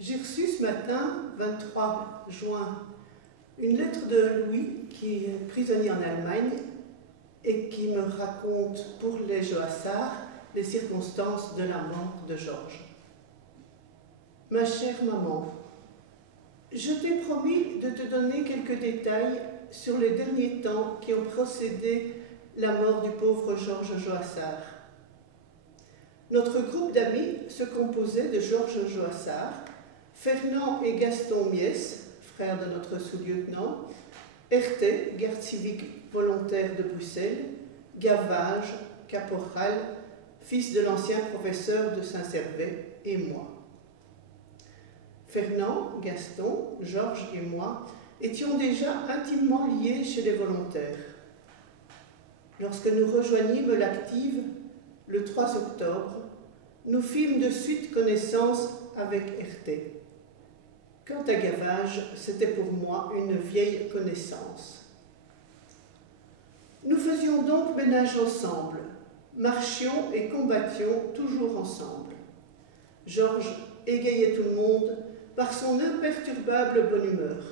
J'ai reçu ce matin, 23 juin, une lettre de Louis, qui est prisonnier en Allemagne, et qui me raconte pour les Joassart les circonstances de la mort de Georges. Ma chère maman, je t'ai promis de te donner quelques détails sur les derniers temps qui ont précédé la mort du pauvre Georges Joassart. Notre groupe d'amis se composait de Georges Joassart, Fernand et Gaston Mies, frères de notre sous-lieutenant, Herté, garde civique volontaire de Bruxelles, Gavage, caporal, fils de l'ancien professeur de Saint-Servais, et moi. Fernand, Gaston, Georges et moi étions déjà intimement liés chez les volontaires. Lorsque nous rejoignîmes l'Active, le 3 octobre, nous fîmes de suite connaissance avec Herté. Quant à Gavage, c'était pour moi une vieille connaissance. Nous faisions donc ménage ensemble, marchions et combattions toujours ensemble. Georges égayait tout le monde par son imperturbable bonne humeur.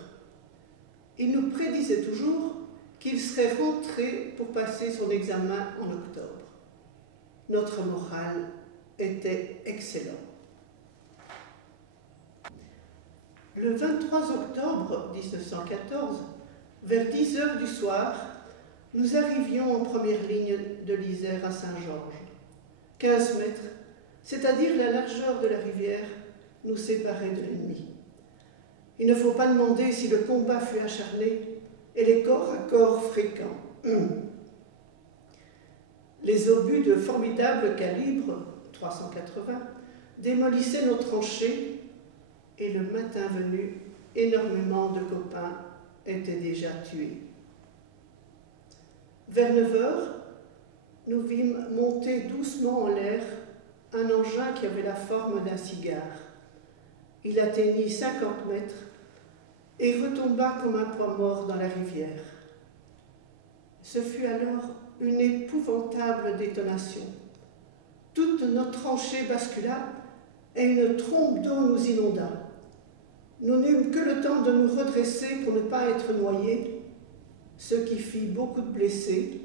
Il nous prédisait toujours qu'il serait rentré pour passer son examen en octobre. Notre morale était excellent. Le 23 octobre 1914, vers 10 heures du soir, nous arrivions en première ligne de l'Isère à Saint-Georges. 15 mètres, c'est-à-dire la largeur de la rivière, nous séparait de l'ennemi. Il ne faut pas demander si le combat fut acharné et les corps à corps fréquents. Les obus de formidable calibre, 380, démolissaient nos tranchées et le matin venu, énormément de copains étaient déjà tués. Vers 9 heures, nous vîmes monter doucement en l'air un engin qui avait la forme d'un cigare. Il atteignit 50 mètres et retomba comme un poids mort dans la rivière. Ce fut alors une épouvantable détonation. Toute notre tranchée bascula et une trombe d'eau nous inonda. Nous n'eûmes que le temps de nous redresser pour ne pas être noyés, ce qui fit beaucoup de blessés.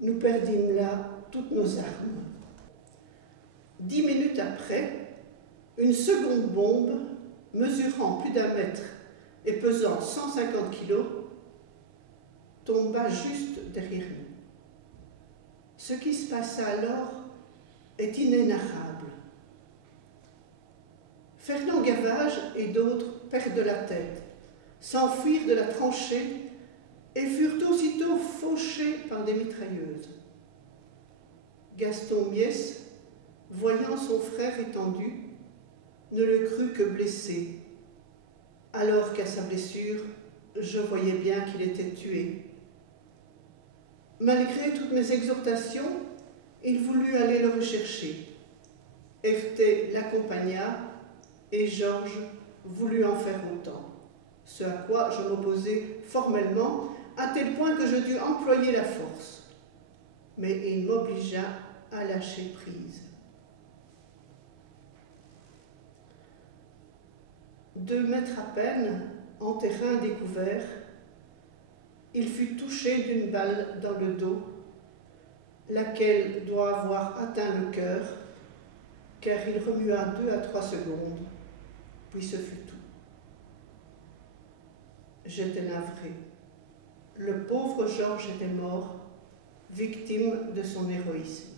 Nous perdîmes là toutes nos armes. 10 minutes après, une seconde bombe, mesurant plus d'1 mètre et pesant 150 kilos, tomba juste derrière nous. Ce qui se passa alors est inénarrable. Fernand Gavage et d'autres perdent la tête, s'enfuirent de la tranchée et furent aussitôt fauchés par des mitrailleuses. Gaston Mies, voyant son frère étendu, ne le crut que blessé, alors qu'à sa blessure, je voyais bien qu'il était tué. Malgré toutes mes exhortations, il voulut aller le rechercher. Herté l'accompagna et Georges voulut en faire autant, ce à quoi je m'opposai formellement, à tel point que je dus employer la force. Mais il m'obligea à lâcher prise. 2 mètres à peine, en terrain découvert, il fut touché d'une balle dans le dos, laquelle doit avoir atteint le cœur, car il remua 2 à 3 secondes, puis ce fut tout. J'étais navré. Le pauvre Georges était mort, victime de son héroïsme.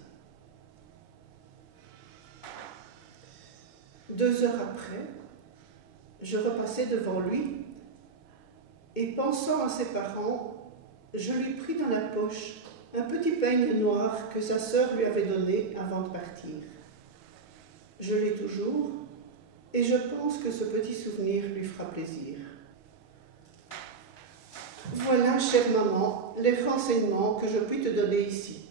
2 heures après, je repassai devant lui et, pensant à ses parents, je lui pris dans la poche un petit peigne noir que sa sœur lui avait donné avant de partir. Je l'ai toujours et je pense que ce petit souvenir lui fera plaisir. Voilà, chère maman, les renseignements que je puis te donner ici.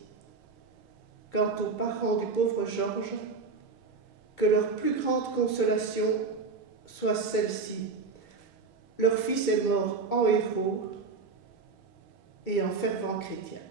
Quant aux parents du pauvre Georges, que leur plus grande consolation soit celle-ci. Leur fils est mort en héros et en fervent chrétien.